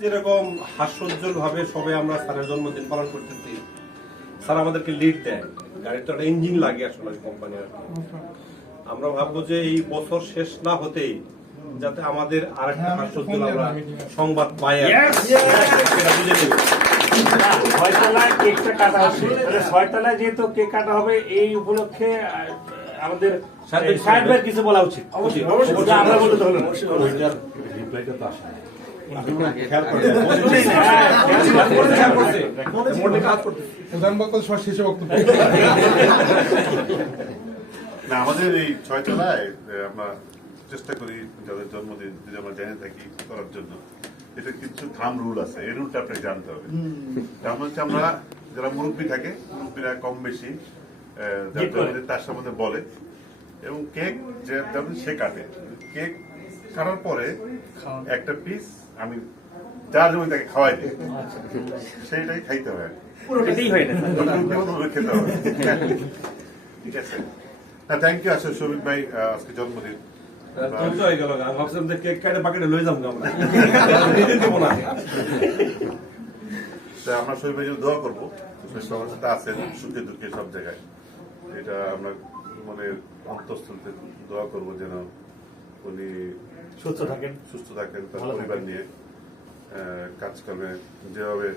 যেরকম হাস্যোজ্জ্বল ভাবে সবে আমরা স্যারের জন্মদিন পালন করতেছি, স্যার আমাদেরকে লিড দেয়, গাড়ির তো একটা ইঞ্জিন লাগে আসলে কোম্পানির। আমরা ভাববো যে এই বছর শেষ না হতেই যাতে আমাদের আরেকটা হাস্যোজ্জ্বল আমরা সংবাদ পাই। ছয়তলায় কেকটা কাটা হচ্ছে, ছয়তলায় যেহেতু কেক কাটা হবে এই উপলক্ষে আমাদের সাহেব ভাই কিছু বলা উচিত। আমরা বলতে তো হলো না। প্রধান বক্তব্য শেষে বক্তব্য না, আমাদের এই ছয়তলায় আমরা চেষ্টা করি যাদের জন্মদিন যদি আমরা জেনে থাকি করার জন্য। এটা কিছু থাম রুল আছে, এই রুলটা আপনাকে জানতে হবে। তার হচ্ছে আমরা যারা মুরব্বী থাকে, মুরব্বীরা কম বেশি তার সম্বন্ধে বলে এবং কেক যে সে কাটে। কেক কাটার পরে একটা পিস আমি যার জন্য তাকে খাওয়াই দিই, সেইটাই খাইতে হয়, খেতে হবে। ঠিক আছে, না থ্যাংক ইউ। আসলে শোভিক ভাই আজকে জন্মদিন, আমরা শোভিক ভাই দোয়া করবো, সবার সাথে আছেন সুখে দুঃখে সব জায়গায়। এটা আমরা মনের অন্তঃস্থলতে দোয়া করবো যেন উনি সুস্থ থাকেন তার পরিবার নিয়ে কাজকর্মে যেভাবে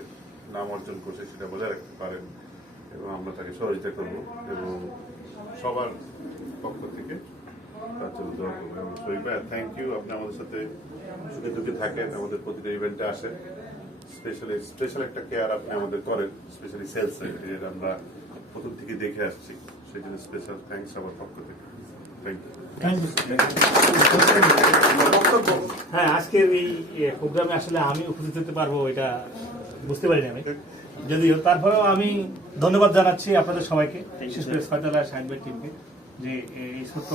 নাম অর্জন করছে সেটা বজায় রাখতে পারেন এবং আমরা তাকে সহযোগিতা করবো এবং সবার পক্ষ থেকে তার জন্য দোয়া করবো। এবং শরীফ ভাই থ্যাংক ইউ, আপনি আমাদের সাথে সুখে দুঃখে থাকেন, আমাদের প্রতিটা ইভেন্টে আসেন, স্পেশাল একটা কেয়ার আপনি আমাদের করেন, স্পেশালি সেলস যেটা আমরা প্রথম থেকে দেখে আসছি, সেই জন্য স্পেশাল থ্যাংকস আমার পক্ষ থেকে। হ্যাঁ, আজকের এই প্রোগ্রামে আসলে আমি উপস্থিত হতে পারবো এটা বুঝতে পারিনি আমি, যদিও তারপরেও আমি ধন্যবাদ জানাচ্ছি আপনাদের সবাইকে, বিশেষ করে ছয়তলা সাহেব ভাই টিমকে যে এই ছোট্ট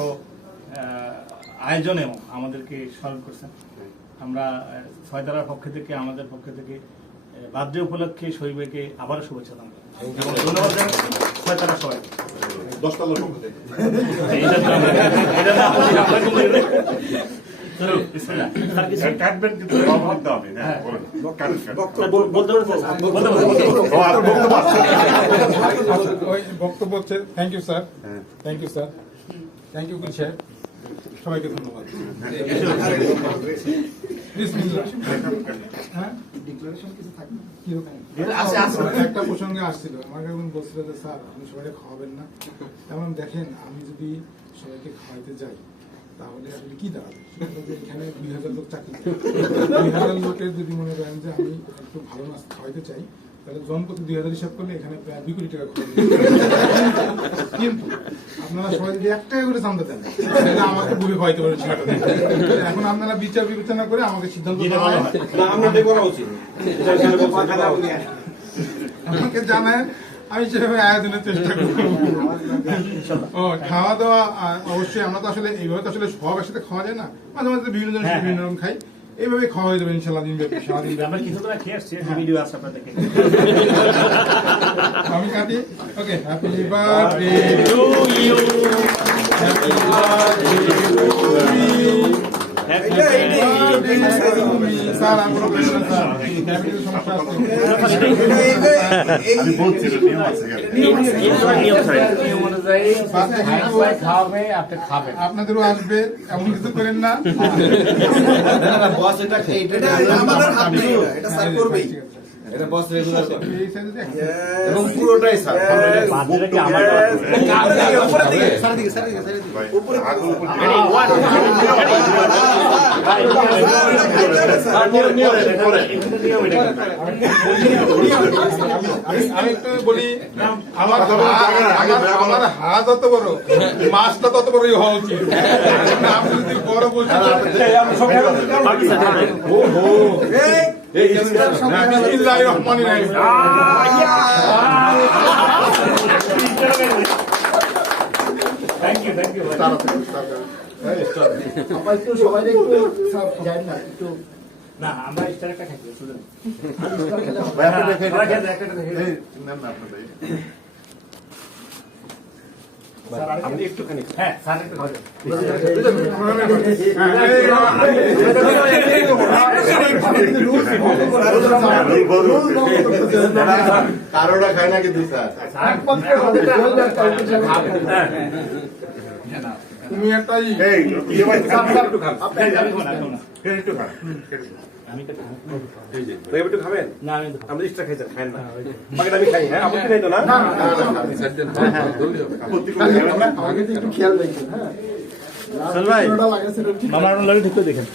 আয়োজনেও আমাদেরকে স্মরণ করছেন। আমরা ছয়তলার পক্ষ থেকে, আমাদের পক্ষ থেকে বার্থডে উপলক্ষে শহীদকে আবারও শুভেচ্ছা জানাই এবং ধন্যবাদ জানাই ছয়তলা সবাইকে। 10 তলার পক্ষ থেকে বক্তব্য হচ্ছে thank you sir, thank you sir, thank you sir, সবাইকে ধন্যবাদ। একটা প্রসঙ্গে আসছিল, আমাকে এখন বলছিল যে স্যার আপনি সবাইকে খাওয়াবেন না। তেমন দেখেন আমি যদি সবাইকে খাওয়াইতে যাই তাহলে আসলে কি দাঁড়াবে? এখানে 2000 লোক চাকরি, 2000 লোকের যদি মনে করেন যে আমি একটু ভালো মাছ খাওয়াইতে চাই তাহলে জনপ্রতি 2000 হিসাব করলে এখানে প্রায় 2 কোটি টাকা খরচ। কিন্তু আপনারা সবাই যদি 1 টাকা করে চান্দা দেন তাহলে আমাকে বুঝে খাওয়াইতে পারেন। এখন আপনারা বিচার বিবেচনা করে আমাকে সিদ্ধান্ত আমাকে জানায়, আমি সেভাবে আয়োজনের চেষ্টা করবো। খাওয়া দাওয়া অবশ্যই আমরা তো আসলে এইভাবে তো আসলে সব একসাথে খাওয়া যায় না, মাঝে মাঝে বিভিন্ন জন বিভিন্ন রকম খাই, এইভাবে খাওয়া হয়ে যাবে ইনশাল্লাহ দিন ব্যাপী, সারাদিন। আমরা কিছু করে খেয়ে আসছি, ভিডিও আছে আপনাদেরকে। আমি কাটি। Okay, happy birthday to you, happy birthday to you, happy birthday to me. Sir আমরা বলছিলাম স্যার ফ্যামিলির সমস্যা আছে, আমি বলছি নিয়ম আছে, নিয়ম অনুযায়ী খাওয়াবে, আপনি খাবেন, আপনাদেরও আসবে, এমন কিছু করেন না। এটা স্যার করবেই, এটা বস রেগুলার করে এবং পুরোটাই স্যার বার্থডেটা আমার উপরে দিকে স্যার দিকে উপরে আমি একটু বলি, আমার হাত তত বড়, মাছটা তত বড়ই হওয়া উচিত। আপনি যদি বড় বলছেন বিসমিল্লাহির রহমানির রহিম। Thank you, thank you. না, আমরা স্টারটা খাইছি, শুনুন। আপনি একটুখানি হ্যাঁ স্যার একটু খাওয়া যাবে। কারোটা খায় না কিন্তু স্যার তুমি একটা এই ইয়ে ভাই, একটু খান একটু খান। আমি তো খাবো। তো একটু খাবেন না আমি তো খাবো। আপনি এক্সট্রা খাইছেন খাইন না বাকিটা আমি খাই হ্যাঁ আপনি খাই তো না আপত্তি করে খাবেন না? আগে তো একটু খেয়াল রাখবেন, হ্যাঁ চল ভাই লাগাইছে ঠিক মামার লাগে ঠিক করে দেখেন।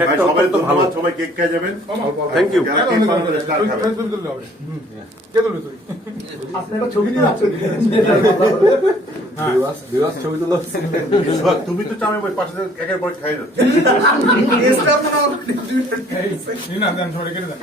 ভাই, সবাই তো ভালো, সবাই কেক খেয়ে যাবেন। থ্যাংক ইউ যারা কেক খাবেন, তারা খাবেন। কে তুলবে তুই আপনি একটা ছবি নিয়ে আসছেন তুমি তো চামে বই পাশে একের পর খাই যাচ্ছ না দেন সবাই কেটে দেন